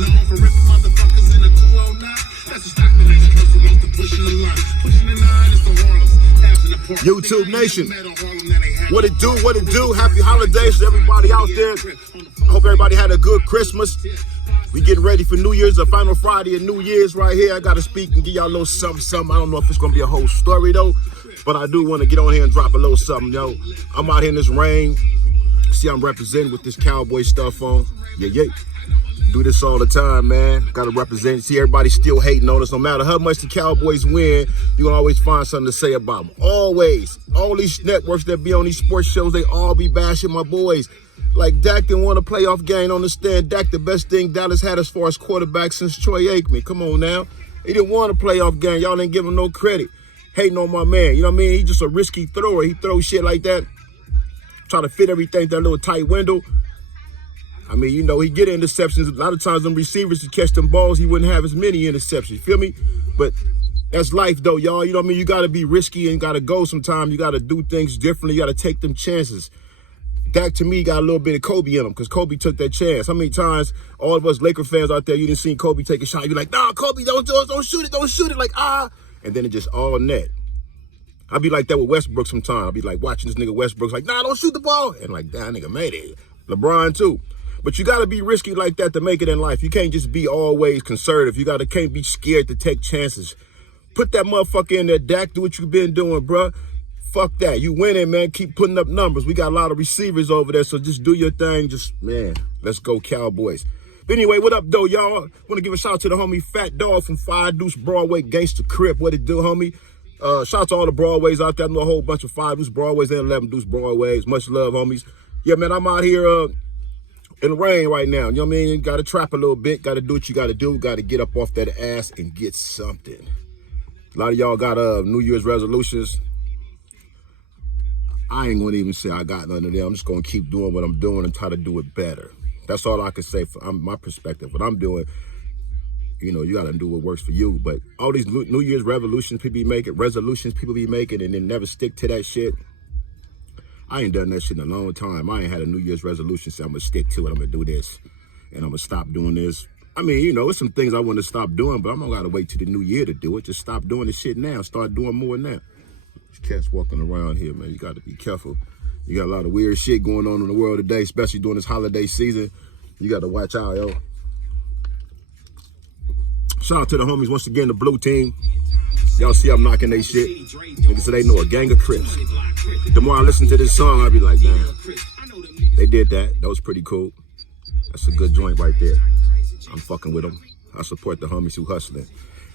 Known for ripping motherfuckers in the 209. That's a stock nation, cause the most of pushing the line. Pushing the 9 is the Harlems. YouTube Nation, what it do, what it do. Happy holidays to everybody out there. I hope everybody had a good Christmas. We getting ready for New Year's, the final Friday of New Year's right here. I got to speak and give y'all a little something. I don't know if it's going to be a whole story, though, but I do want to get on here and drop a little something, yo. I'm out here in this rain. See, I'm representing with this cowboy stuff on. Yeah. Do this all the time, man. Got to represent. See, everybody still hating on us. No matter how much the Cowboys win, you're going to always find something to say about them. Always. All these networks that be on these sports shows, they all be bashing my boys. Like Dak didn't want a playoff game. Understand, Dak, the best thing Dallas had as far as quarterback since Troy Aikman. Come on now. He didn't want a playoff game. Y'all didn't give him no credit. Hating on my man. You know what I mean? He's just a risky thrower. He throws shit like that. Try to fit everything that little tight window. I mean, you know, he get interceptions. A lot of times them receivers to catch them balls, he wouldn't have as many interceptions. You feel me? But that's life, though, y'all. You know what I mean? You got to be risky and got to go sometimes. You got to do things differently. You got to take them chances. Dak, to me, got a little bit of Kobe in him because Kobe took that chance. How many times all of us Laker fans out there, you didn't see Kobe take a shot. You be like, nah, Kobe, don't shoot it. Don't shoot it. Like, and then it just all net. I be like that with Westbrook sometimes. I be like watching this nigga Westbrook's like, nah, don't shoot the ball. And like, that nigga made it. LeBron, too. But you got to be risky like that to make it in life. You can't just be always conservative. You can't be scared to take chances. Put that motherfucker in there, Dak. Do what you been doing, bruh. Fuck that. You winning, man. Keep putting up numbers. We got a lot of receivers over there, so just do your thing. Just, man, let's go Cowboys. But anyway, what up, though, y'all? Want to give a shout out to the homie Fat Dog from 5 Deuce Broadway, Gangsta Crip. What it do, homie? Shout out to all the Broadways out there. I know a whole bunch of 5 Deuce Broadways and 11 Deuce Broadways. Much love, homies. Yeah, man, I'm out here in the rain right now. You know what I mean? You got to trap a little bit. Got to do what you got to do. Got to get up off that ass and get something. A lot of y'all got New Year's resolutions. I ain't going to even say I got none of them. I'm just going to keep doing what I'm doing and try to do it better. That's all I can say from my perspective. What I'm doing, you know, you got to do what works for you. But all these New Year's resolutions people be making, and then never stick to that shit. I ain't done that shit in a long time. I ain't had a New Year's resolution, so I'm going to stick to it. I'm going to do this, and I'm going to stop doing this. I mean, you know, there's some things I want to stop doing, but I'm not going to wait till the new year to do it. Just stop doing this shit now. Start doing more now. These cats walking around here, man. You got to be careful. You got a lot of weird shit going on in the world today, especially during this holiday season. You got to watch out, yo. Shout out to the homies once again, the blue team. Y'all see I'm knocking they shit. Niggas say they know a gang of Crips. The more I listen to this song, I be like, damn, they did that. That was pretty cool. That's a good joint right there. I'm fucking with them. I support the homies who hustling.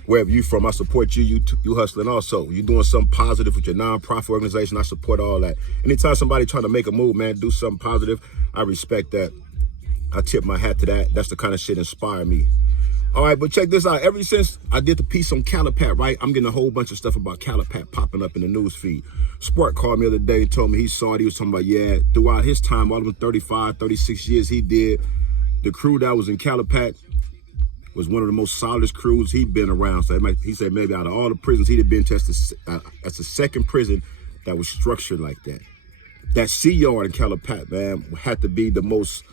Wherever you from, I support you. You hustling also. You doing something positive with your nonprofit organization. I support all that. Anytime somebody trying to make a move, man, do something positive, I respect that. I tip my hat to that. That's the kind of shit inspire me. All right, but check this out. Ever since I did the piece on Calipat, right, I'm getting a whole bunch of stuff about Calipat popping up in the news feed. Sport called me the other day and told me he saw it. He was talking about, yeah, throughout his time, all of 35, 36 years he did, the crew that was in Calipat was one of the most solidest crews he'd been around. So he said maybe out of all the prisons he'd have been to, that's the second prison that was structured like that. That C yard in Calipat, man, had to be the most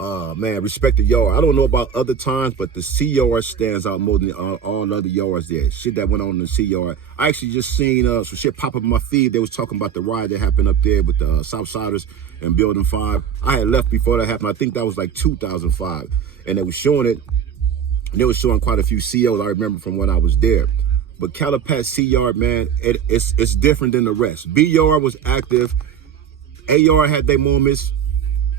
man, respect the yard. I don't know about other times, but the C yard stands out more than all other yards there. Shit that went on in the C yard. I actually just seen some shit pop up in my feed. They was talking about the riot that happened up there with the Southsiders and Building 5. I had left before that happened. I think that was like 2005. And they was showing it. And they was showing quite a few COs I remember from when I was there. But Calipat C yard, man, it's different than the rest. B yard was active. A yard had their moments.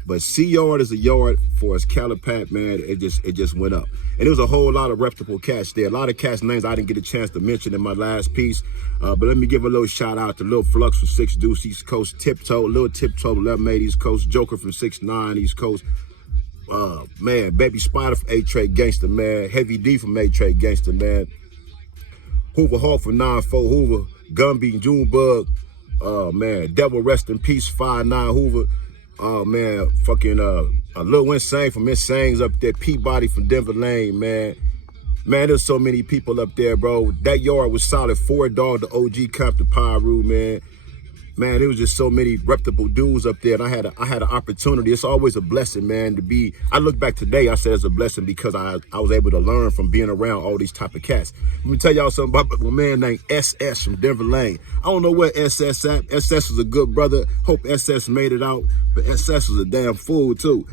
But C yard is a yard for us Calipat, man. It just went up. And there was a whole lot of reputable cats there. A lot of cats' names I didn't get a chance to mention in my last piece. But let me give a little shout out to Lil Flux from 6 Deuce East Coast, Tiptoe, Lil Tiptoe, 11-8 East Coast, Joker from 6'9 East Coast. Man, Baby Spider from 8-Trade Gangster, man. Heavy D from 8-Trade Gangster, man. Hoover Hawk from 9-4 Hoover. Gumby, Junebug. Man, Devil Rest in Peace, 5'9 Hoover. Oh, man, fucking Lil Insane from Insane's up there. Peabody from Denver Lane, man. Man, there's so many people up there, bro. That yard was solid. 4 Dog, the OG Compton Pyru, man. Man, there was just so many reputable dudes up there, and I had an opportunity. It's always a blessing, man, to be. I look back today, I say it's a blessing because I was able to learn from being around all these type of cats. Let me tell y'all something about my man named SS from Denver Lane. I don't know where SS at. SS was a good brother. Hope SS made it out, but SS was a damn fool too.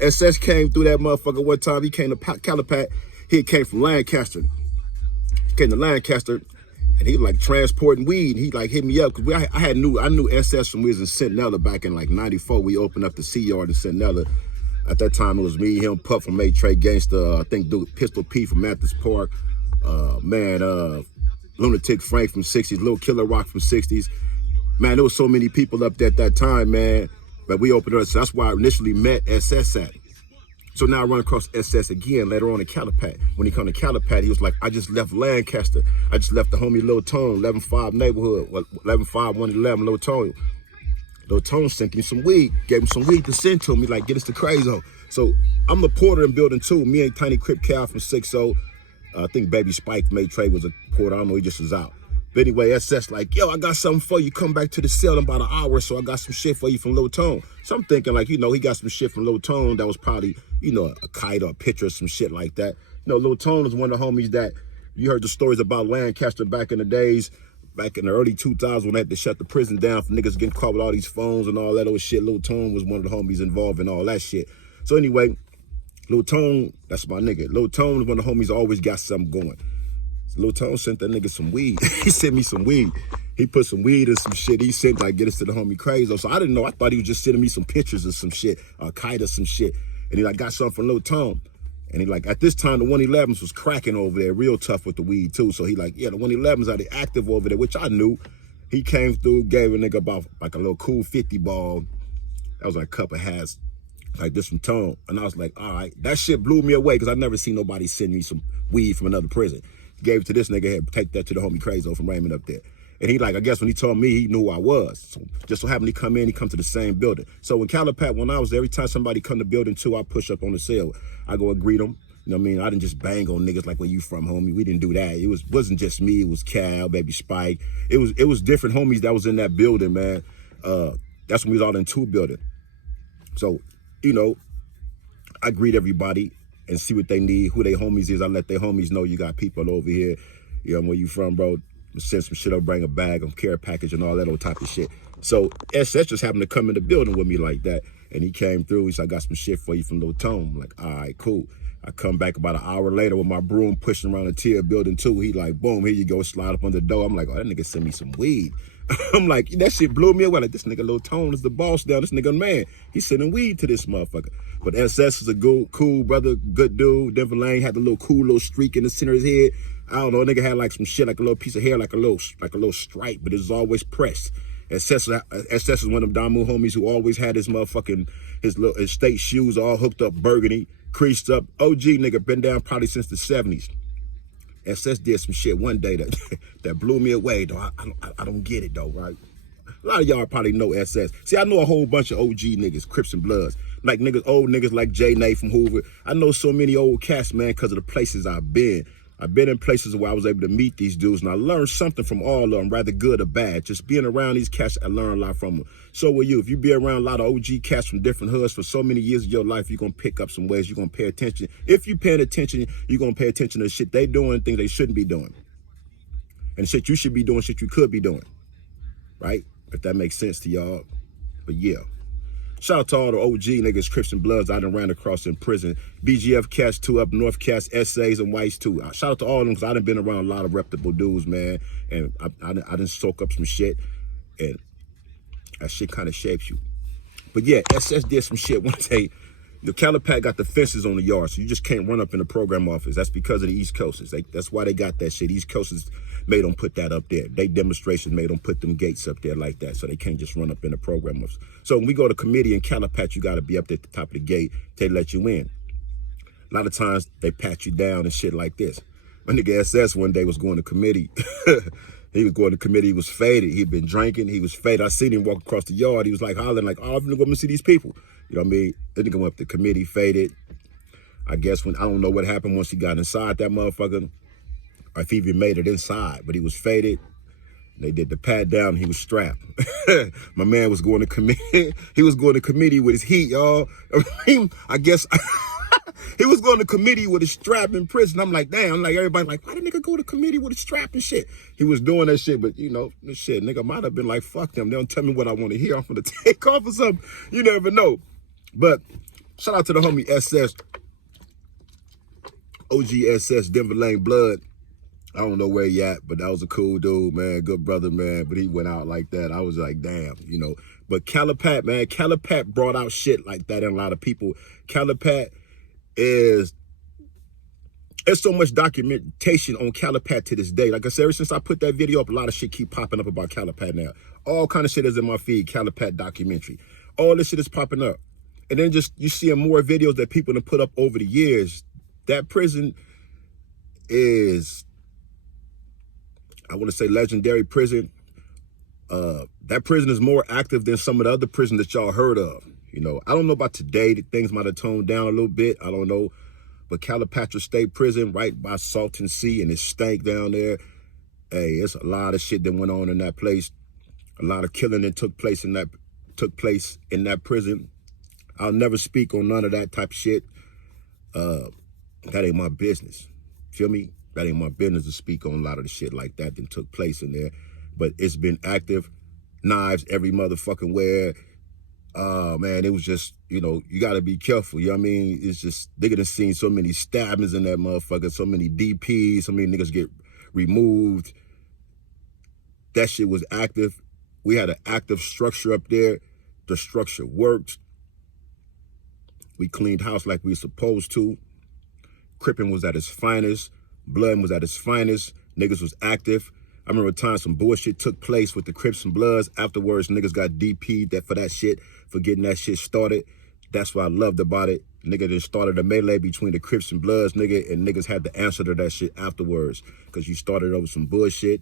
SS came through that motherfucker one time. He came to Calipat. He came from Lancaster. He came to Lancaster. And he like transporting weed, and he like hit me up because I knew SS from we was in Centinela back in like '94. We opened up the C Yard in Centinela. At that time it was me, him, Puff from Trey Gangsta, I think dude Pistol P from Mathis Park, Lunatic Frank from '60s, Lil Killer Rock from '60s. Man, there was so many people up there at that time, man. But we opened up, so that's why I initially met SS at. So now I run across SS again later on in Calipat. When he come to Calipat, he was like, I just left Lancaster. I just left the homie Lil Tone, 11-5 neighborhood, 11-5, 111, Lil Tone. Lil Tone sent him some weed, gave him some weed to send to him. He like, get us to Crazo. So I'm the porter in building 2. Me and Tiny Crip Cal from 6-0. I think Baby Spike from Trey was a porter. I don't know, he just was out. But anyway, SS like, yo, I got something for you. Come back to the cell in about an hour, so I got some shit for you from Lil Tone. So I'm thinking like, he got some shit from Lil Tone that was probably, a kite or a picture or some shit like that. Lil Tone is one of the homies that you heard the stories about Lancaster back in the days, back in the early 2000s when they had to shut the prison down for niggas getting caught with all these phones and all that old shit. Lil Tone was one of the homies involved in all that shit. So anyway, Lil Tone, that's my nigga. Lil Tone is one of the homies always got something going. Lil Tone sent that nigga some weed. He sent me some weed. He put some weed and some shit. He sent like, get us to the homie Crazo. So I didn't know. I thought he was just sending me some pictures of some shit, a kite or some shit. And he like got something from Lil Tone. And he like, at this time, the 111s was cracking over there, real tough with the weed too. So he like, yeah, the 111s are the active over there, which I knew. He came through, gave a nigga about like a little cool 50 ball. That was like a cup of hats, like this from Tone. And I was like, all right, that shit blew me away because I never seen nobody send me some weed from another prison. Gave it to this nigga, had take that to the homie Crazo from Raymond up there. And he like, I guess when he told me, he knew who I was. So just so happened he come in, he come to the same building. So in Calipat, when I was there, every time somebody come to building 2, I push up on the cell. I go and greet them. You know what I mean? I didn't just bang on niggas like where you from, homie. We didn't do that. It wasn't just me. It was Cal, Baby Spike. It was different homies that was in that building, man. That's when we was all in 2 building. So, I greet everybody and see what they need, who they homies is. I let their homies know you got people over here. Where you from, bro? Send some shit up, bring a bag, care package and all that old type of shit. So SS just happened to come in the building with me like that. And he came through, he said, I got some shit for you from Lil Tone. I'm like, all right, cool. I come back about an hour later with my broom pushing around the tier building 2. He like, boom, here you go, slide up on the door. I'm like, oh, that nigga sent me some weed. I'm like, that shit blew me away. Like, this nigga Lil Tone is the boss down. This nigga, man, he's sending weed to this motherfucker. But SS is a cool brother, good dude. Denver Lane had the little streak in the center of his head. I don't know, nigga had like some shit, like a little piece of hair, like a little stripe, but it was always pressed. SS is one of them Damu homies who always had his motherfucking, his state shoes all hooked up burgundy, creased up. OG nigga, been down probably since the 70s. SS did some shit one day that blew me away, though. I don't get it, though, right? A lot of y'all probably know SS. See, I know a whole bunch of OG niggas, Crips and Bloods. Like old niggas like J. Nate from Hoover. I know so many old cats, man, because of the places I've been. I've been in places where I was able to meet these dudes, and I learned something from all of them, rather good or bad. Just being around these cats, I learned a lot from them. So will you. If you be around a lot of OG cats from different hoods for so many years of your life, you're going to pick up some ways. You're going to pay attention. If you're paying attention, you're going to pay attention to the shit they doing, things they shouldn't be doing. And shit you should be doing, shit you could be doing. Right? If that makes sense to y'all. But yeah. Shout out to all the OG niggas, Crips and Bloods I done ran across in prison. BGF cats too, up north cats, SAs and whites too. Shout out to all of them because I done been around a lot of reputable dudes, man. And I done soak up some shit. And that shit kind of shapes you. But yeah, SS did some shit one day. The Calipat got the fences on the yard, so you just can't run up in the program office. That's because of the East Coasters. That's why they got that shit. East Coasters made them put that up there. They demonstrations made them put them gates up there like that, so they can't just run up in the program office. So when we go to committee in Calipat, you got to be up there at the top of the gate. They let you in. A lot of times they pat you down and shit like this. My nigga SS one day was going to committee. He was going to committee. He was faded. He'd been drinking. He was faded. I seen him walk across the yard. He was like hollering like, oh, I'm gonna go see these people. You know what I mean? Then he went up to committee, faded. I guess I don't know what happened once he got inside that motherfucker, or if he even made it inside, but he was faded. They did the pat down. He was strapped. My man was going to committee. He was going to committee with his heat, y'all. I guess he was going to committee with a strap in prison. I'm like, damn. I'm like, everybody like, why the nigga go to committee with a strap and shit? He was doing that shit, but you know, this shit, nigga might have been like, fuck them. They don't tell me what I want to hear. I'm gonna take off or something. You never know. But shout out to the homie SS, OGSS, Denver Lane Blood. I don't know where he at, but that was a cool dude, man. Good brother, man. But he went out like that. I was like, damn, you know. But Calipat, man, Calipat brought out shit like that in a lot of people. Calipat is, there's so much documentation on Calipat to this day. Like I said, ever since I put that video up, a lot of shit keep popping up about Calipat now. All kind of shit is in my feed, Calipat documentary. All this shit is popping up. And then just, you see more videos that people have put up over the years. That prison is, I want to say, legendary prison. That prison is more active than some of the other prisons that y'all heard of. You know, I don't know about today. Things might have toned down a little bit. I don't know. But CALIPATRIA State Prison, right by Salton Sea, and it stank down there. Hey, it's a lot of shit that went on in that place. A lot of killing that took place in that prison. I'll never speak on none of that type of shit. That ain't my business. Feel me? That ain't my business to speak on a lot of the shit like that took place in there. But it's been active. Knives every motherfucking where. Man, it was just, you know, you got to be careful. You know what I mean? It's just, nigga done seen so many stabbings in that motherfucker, so many DPs, so many niggas get removed. That shit was active. We had an active structure up there. The structure worked. We cleaned house like we were supposed to. Crippin' was at its finest. Blood was at its finest. Niggas was active. I remember a time some bullshit took place with the Crips and Bloods. Afterwards, niggas got DP'd for that shit, for getting that shit started. That's what I loved about it. Nigga then started a melee between the Crips and Bloods, nigga, and niggas had to answer to that shit afterwards. Because you started over some bullshit.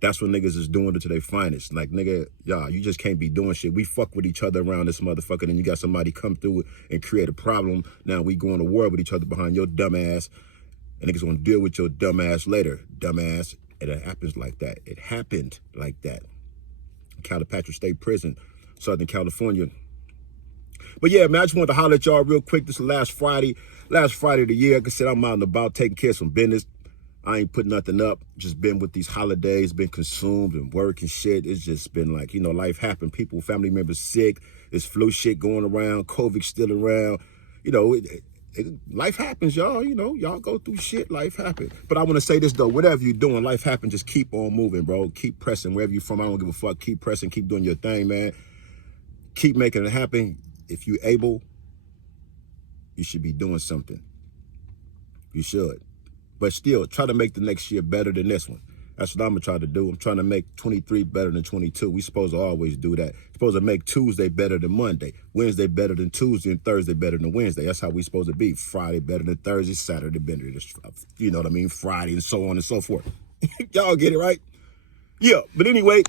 That's what niggas is doing it to their finest. Like, nigga, y'all, you just can't be doing shit. We fuck with each other around this motherfucker, and you got somebody come through and create a problem. Now we going to war with each other behind your dumb ass, and niggas gonna deal with your dumb ass later, dumbass. And it happens like that. It happened like that. CALIPATRIA State Prison, Southern California. But yeah, man, I just wanted to holler at y'all real quick. This is last Friday of the year. Like I said, I'm out and about taking care of some business. I ain't put nothing up. Just been with these holidays, been consumed and work and shit. It's just been like, you know, life happened. People, family members sick. There's flu shit going around. COVID still around. You know, life happens, y'all. You know, y'all go through shit. Life happens. But I want to say this, though. Whatever you're doing, life happens. Just keep on moving, bro. Keep pressing. Wherever you're from, I don't give a fuck. Keep pressing. Keep doing your thing, man. Keep making it happen. If you're able, you should be doing something. You should. But still, try to make the next year better than this one. That's what I'm going to try to do. I'm trying to make 23 better than 22. We supposed to always do that. Supposed to make Tuesday better than Monday. Wednesday better than Tuesday, and Thursday better than Wednesday. That's how we supposed to be. Friday better than Thursday, Saturday better than, you know what I mean, Friday, and so on and so forth. Y'all get it, right? Yeah, but anyway,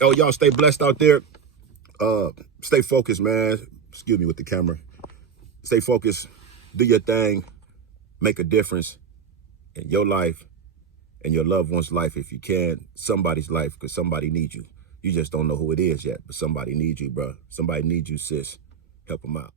y'all stay blessed out there. Stay focused, man. Excuse me with the camera. Stay focused. Do your thing. Make a difference in your life and your loved one's life if you can. Somebody's life, because somebody needs you. You just don't know who it is yet, but somebody needs you, bro. Somebody needs you, sis. Help them out.